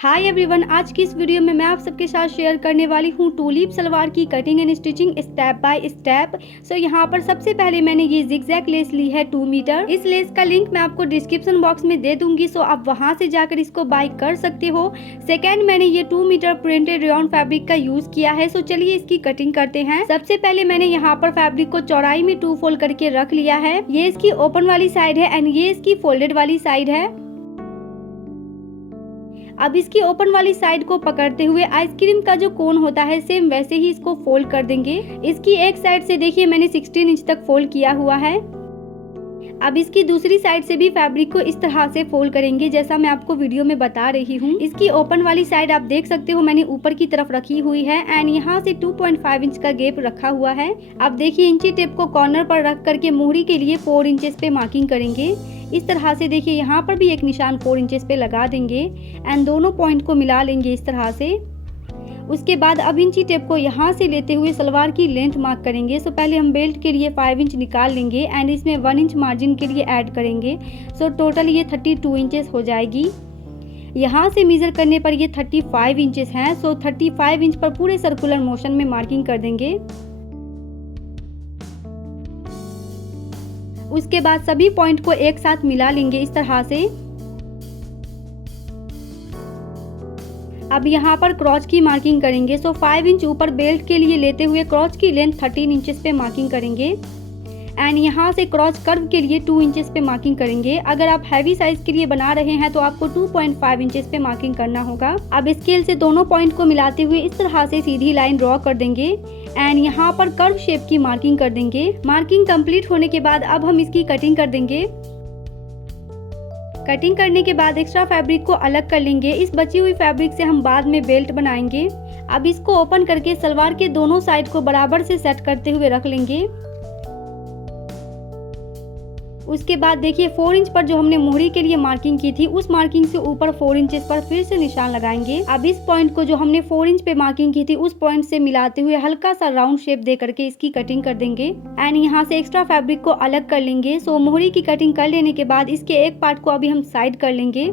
Hi everyone, आज की इस वीडियो में मैं आप सबके साथ शेयर करने वाली हूँ टूलिप सलवार की cutting and stitching step by step. So यहाँ पर सबसे पहले मैंने ये जिगजैग लेस ली है 2 मीटर। इस लेस का लिंक मैं आपको डिस्क्रिप्शन बॉक्स में दे दूंगी, सो आप वहाँ से जाकर इसको बाय कर सकते हो। सेकेंड, मैंने ये 2 मीटर प्रिंटेड रेयॉन फैब्रिक का यूज किया है। सो चलिए इसकी कटिंग करते हैं। सबसे पहले मैंने यहाँ पर फैब्रिक को चौड़ाई में 2 फोल्ड करके रख लिया है। ये इसकी ओपन वाली साइड है एंड ये इसकी फोल्डेड वाली साइड है। अब इसकी ओपन वाली साइड को पकड़ते हुए आइसक्रीम का जो कोन होता है सेम वैसे ही इसको फोल्ड कर देंगे। इसकी एक साइड से देखिए मैंने 16 इंच तक फोल्ड किया हुआ है। अब इसकी दूसरी साइड से भी फैब्रिक को इस तरह से फोल्ड करेंगे जैसा मैं आपको वीडियो में बता रही हूँ। इसकी ओपन वाली साइड आप देख सकते हो मैंने ऊपर की तरफ रखी हुई है एंड यहाँ से 2.5 इंच का गैप रखा हुआ है। अब देखिए इंची टेप को कॉर्नर पर रख करके मोहरी के लिए 4 इंचेस पे मार्किंग करेंगे। इस तरह से देखिए यहाँ पर भी एक निशान 4 इंचेस पे लगा देंगे एंड दोनों पॉइंट को मिला लेंगे इस तरह से। उसके बाद अब इंची टेप को यहाँ से लेते हुए सलवार की लेंथ मार्क करेंगे। सो पहले हम बेल्ट के लिए 5 इंच निकाल लेंगे एंड इसमें 1 इंच मार्जिन के लिए ऐड करेंगे। सो टोटल ये 32 इंचेस हो जाएगी। यहाँ से मेजर करने पर ये 35 इंचेस हैं। सो 35 इंच पर पूरे सर्कुलर मोशन में मार्किंग कर देंगे। उसके बाद सभी पॉइंट को एक साथ मिला लेंगे इस तरह से। अब यहाँ पर क्रॉच की मार्किंग करेंगे। सो 5 इंच ऊपर बेल्ट के लिए लेते हुए क्रॉच की लेंथ 13 इंचेस पे मार्किंग करेंगे एंड यहाँ से क्रॉच कर्व के लिए 2 इंचेस पे मार्किंग करेंगे। अगर आप हैवी साइज के लिए बना रहे हैं तो आपको 2.5 इंचेस पे मार्किंग करना होगा। अब स्केल से दोनों पॉइंट को मिलाते हुए इस तरह से सीधी लाइन ड्रॉ कर देंगे एंड यहाँ पर कर्व शेप की मार्किंग कर देंगे। मार्किंग कंप्लीट होने के बाद अब हम इसकी कटिंग कर देंगे। कटिंग करने के बाद एक्स्ट्रा फैब्रिक को अलग कर लेंगे। इस बची हुई फैब्रिक से हम बाद में बेल्ट बनाएंगे। अब इसको ओपन करके सलवार के दोनों साइड को बराबर से सेट करते हुए रख लेंगे। उसके बाद देखिए 4 इंच पर जो हमने मोहरी के लिए मार्किंग की थी उस मार्किंग से ऊपर 4 इंचेस पर फिर से निशान लगाएंगे। अब इस पॉइंट को जो हमने 4 इंच पे मार्किंग की थी उस पॉइंट से मिलाते हुए हल्का सा राउंड शेप दे करके इसकी कटिंग कर देंगे एंड यहाँ से एक्स्ट्रा फैब्रिक को अलग कर लेंगे। सो मोहरी की कटिंग कर लेने के बाद इसके एक पार्ट को अभी हम साइड कर लेंगे।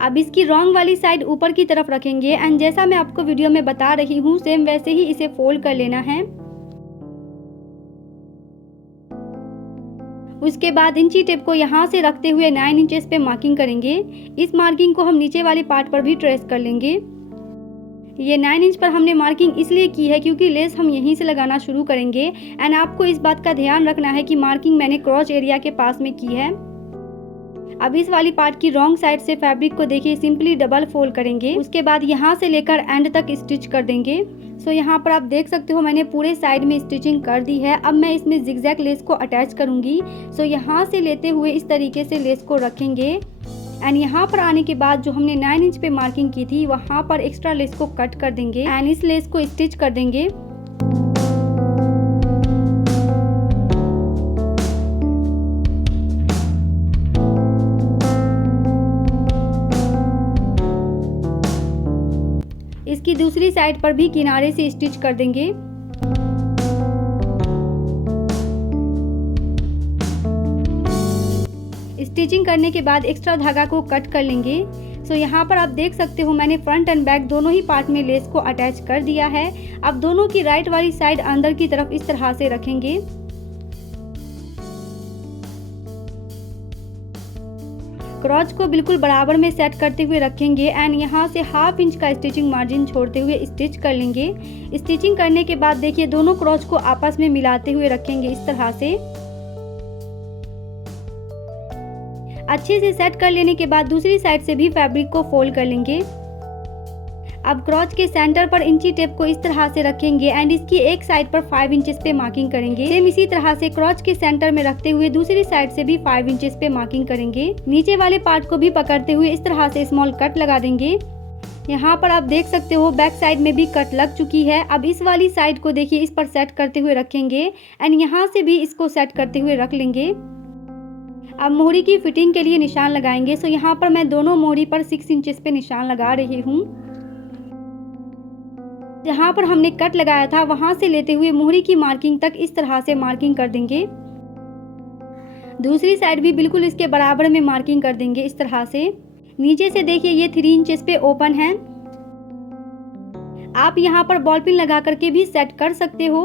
अब इसकी रॉन्ग वाली साइड ऊपर की तरफ रखेंगे एंड जैसा मैं आपको वीडियो में बता रही हूँ सेम वैसे ही इसे फोल्ड कर लेना है। उसके बाद इंची टेप को यहाँ से रखते हुए 9 इंचेस पे मार्किंग करेंगे। इस मार्किंग को हम नीचे वाले पार्ट पर भी ट्रेस कर लेंगे। ये 9 इंच पर हमने मार्किंग इसलिए की है क्योंकि लेस हम यहीं से लगाना शुरू करेंगे एंड आपको इस बात का ध्यान रखना है कि मार्किंग मैंने क्रॉच एरिया के पास में की है। अब इस वाली पार्ट की रॉन्ग साइड से फैब्रिक को देखिए सिंपली डबल फोल्ड करेंगे। उसके बाद यहाँ से लेकर एंड तक स्टिच कर देंगे। सो यहाँ पर आप देख सकते हो मैंने पूरे साइड में स्टिचिंग कर दी है। अब मैं इसमें जिगजैग लेस को अटैच करूंगी। सो यहाँ से लेते हुए इस तरीके से लेस को रखेंगे एंड यहाँ पर आने के बाद जो हमने 9 इंच पे मार्किंग की थी वहाँ पर एक्स्ट्रा लेस को कट कर देंगे एंड इस लेस को स्टिच कर देंगे। इसकी दूसरी साइड पर भी किनारे से स्टिच कर देंगे। स्टिचिंग करने के बाद एक्स्ट्रा धागा को कट कर लेंगे। सो यहाँ पर आप देख सकते हो मैंने फ्रंट एंड बैक दोनों ही पार्ट में लेस को अटैच कर दिया है। अब दोनों की राइट वाली साइड अंदर की तरफ इस तरह से रखेंगे। क्रॉच को बिल्कुल बराबर में सेट करते हुए रखेंगे एंड यहाँ से 1/2 इंच का स्टिचिंग मार्जिन छोड़ते हुए स्टिच कर लेंगे। स्टिचिंग करने के बाद देखिए दोनों क्रॉच को आपस में मिलाते हुए रखेंगे इस तरह से। अच्छे से सेट कर लेने के बाद दूसरी साइड से भी फैब्रिक को फोल्ड कर लेंगे। अब क्रॉच के सेंटर पर इंची टेप को इस तरह से रखेंगे एंड इसकी एक साइड पर 5 इंचेस पे मार्किंग करेंगे। सेम इसी तरह से क्रॉच के सेंटर में रखते हुए दूसरी साइड से भी 5 इंचेस पे मार्किंग करेंगे। नीचे वाले पार्ट को भी पकड़ते हुए इस तरह से स्मॉल कट लगा देंगे। यहाँ पर आप देख सकते हो बैक साइड में भी कट लग चुकी है। अब इस वाली साइड को देखिए इस पर सेट करते हुए रखेंगे एंड यहाँ से भी इसको सेट करते हुए रख लेंगे। अब मोहरी की फिटिंग के लिए निशान लगाएंगे। सो यहाँ पर मैं दोनों मोहरी पर 6 इंचेस पे निशान लगा रही हूँ। जहाँ पर हमने कट लगाया था वहां से लेते हुए मोहरी की मार्किंग तक इस तरह से मार्किंग कर देंगे। दूसरी साइड भी बिल्कुल इसके बराबर में मार्किंग कर देंगे इस तरह से। नीचे से देखिए ये 3 इंचेस पे ओपन है। आप यहाँ पर बॉल पिन लगा करके भी सेट कर सकते हो।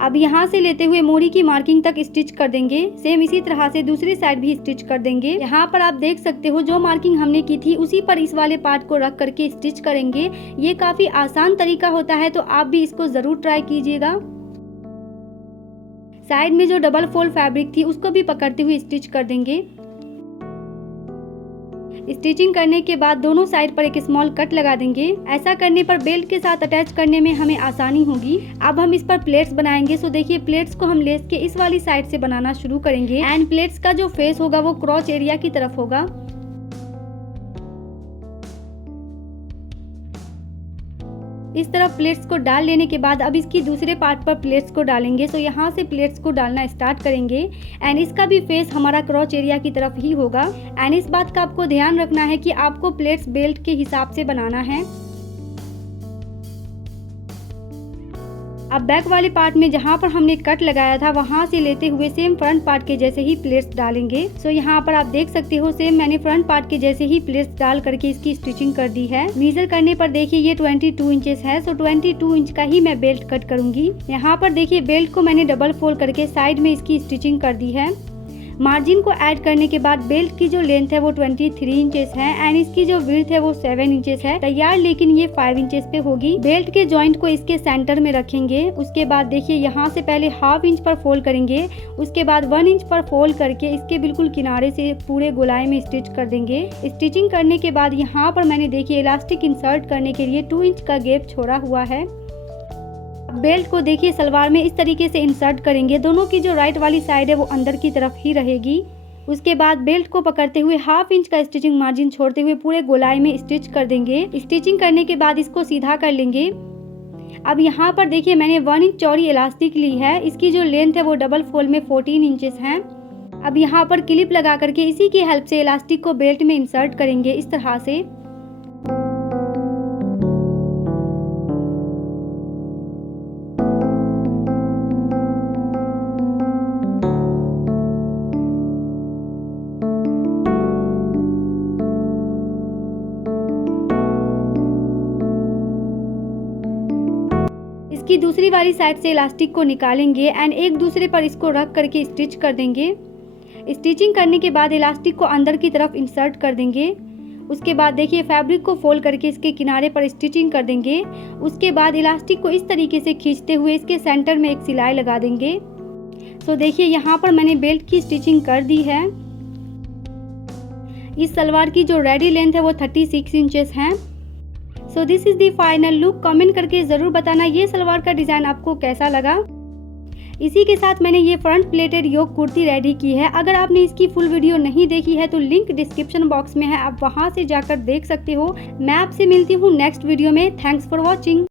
अब यहाँ से लेते हुए मोरी की मार्किंग तक स्टिच कर देंगे। सेम इसी तरह से दूसरी साइड भी स्टिच कर देंगे। यहाँ पर आप देख सकते हो जो मार्किंग हमने की थी उसी पर इस वाले पार्ट को रख करके स्टिच करेंगे। ये काफी आसान तरीका होता है, तो आप भी इसको जरूर ट्राई कीजिएगा। साइड में जो डबल फोल्ड फैब्रिक थी उसको भी पकड़ते हुए स्टिच कर देंगे। स्टिचिंग करने के बाद दोनों साइड पर एक स्मॉल कट लगा देंगे। ऐसा करने पर बेल्ट के साथ अटैच करने में हमें आसानी होगी। अब हम इस पर प्लेट्स बनाएंगे। सो देखिए प्लेट्स को हम लेस के इस वाली साइड से बनाना शुरू करेंगे एंड प्लेट्स का जो फेस होगा वो क्रॉच एरिया की तरफ होगा। इस तरफ प्लेट्स को डाल लेने के बाद अब इसकी दूसरे पार्ट पर प्लेट्स को डालेंगे। सो यहाँ से प्लेट्स को डालना स्टार्ट करेंगे एंड इसका भी फेस हमारा क्रॉच एरिया की तरफ ही होगा। एंड इस बात का आपको ध्यान रखना है कि आपको प्लेट्स बेल्ट के हिसाब से बनाना है। अब बैक वाले पार्ट में जहाँ पर हमने कट लगाया था वहाँ से लेते हुए सेम फ्रंट पार्ट के जैसे ही प्लेट्स डालेंगे। सो यहाँ पर आप देख सकते हो सेम मैंने फ्रंट पार्ट के जैसे ही प्लेट्स डाल करके इसकी स्टिचिंग कर दी है। मेजर करने पर देखिए ये 22 इंचेस है। सो 22 इंच का ही मैं बेल्ट कट करूंगी। यहाँ पर देखिए बेल्ट को मैंने डबल फोल्ड करके साइड में इसकी स्टिचिंग कर दी है। मार्जिन को ऐड करने के बाद बेल्ट की जो लेंथ है वो 23 इंचेस है एंड इसकी जो विड्थ है वो 7 इंचेस है तैयार, लेकिन ये 5 इंचेस पे होगी। बेल्ट के जॉइंट को इसके सेंटर में रखेंगे। उसके बाद देखिए यहाँ से पहले हाफ इंच पर फोल्ड करेंगे, उसके बाद 1 इंच पर फोल्ड करके इसके बिल्कुल किनारे से पूरे गोलाई में स्टिच कर देंगे। स्टिचिंग करने के बाद यहाँ पर मैंने देखिए इलास्टिक इंसर्ट करने के लिए 2 इंच का गैप छोड़ा हुआ है। बेल्ट को देखिए सलवार में इस तरीके से इंसर्ट करेंगे। दोनों की जो राइट वाली साइड है वो अंदर की तरफ ही रहेगी। उसके बाद बेल्ट को पकड़ते हुए हाफ इंच का स्टिचिंग मार्जिन छोड़ते हुए पूरे गोलाई में स्टिच कर देंगे। स्टिचिंग करने के बाद इसको सीधा कर लेंगे। अब यहाँ पर देखिए मैंने 1 इंच चौड़ी इलास्टिक ली है। इसकी जो लेंथ है वो डबल फोल्ड में 14 इंचेस है। अब यहाँ पर क्लिप लगा करके इसी की हेल्प से इलास्टिक को बेल्ट में इंसर्ट करेंगे इस तरह से। इसकी दूसरी वाली साइड से इलास्टिक को निकालेंगे एंड एक दूसरे पर इसको रख करके स्टिच कर देंगे। स्टिचिंग करने के बाद इलास्टिक को अंदर की तरफ इंसर्ट कर देंगे। उसके बाद देखिए फैब्रिक को फोल्ड करके इसके किनारे पर स्टिचिंग कर देंगे। उसके बाद इलास्टिक को इस तरीके से खींचते हुए इसके सेंटर में एक सिलाई लगा देंगे। सो देखिए यहाँ पर मैंने बेल्ट की स्टिचिंग कर दी है। इस सलवार की जो रेडी लेंथ है वो 36 इंचेस है। So this is the final look. Comment करके जरूर बताना ये सलवार का डिजाइन आपको कैसा लगा। इसी के साथ मैंने ये फ्रंट प्लेटेड योक कुर्ती रेडी की है। अगर आपने इसकी फुल वीडियो नहीं देखी है तो लिंक डिस्क्रिप्शन बॉक्स में है, आप वहां से जाकर देख सकते हो। मैं आपसे मिलती हूँ नेक्स्ट वीडियो में। Thanks for watching.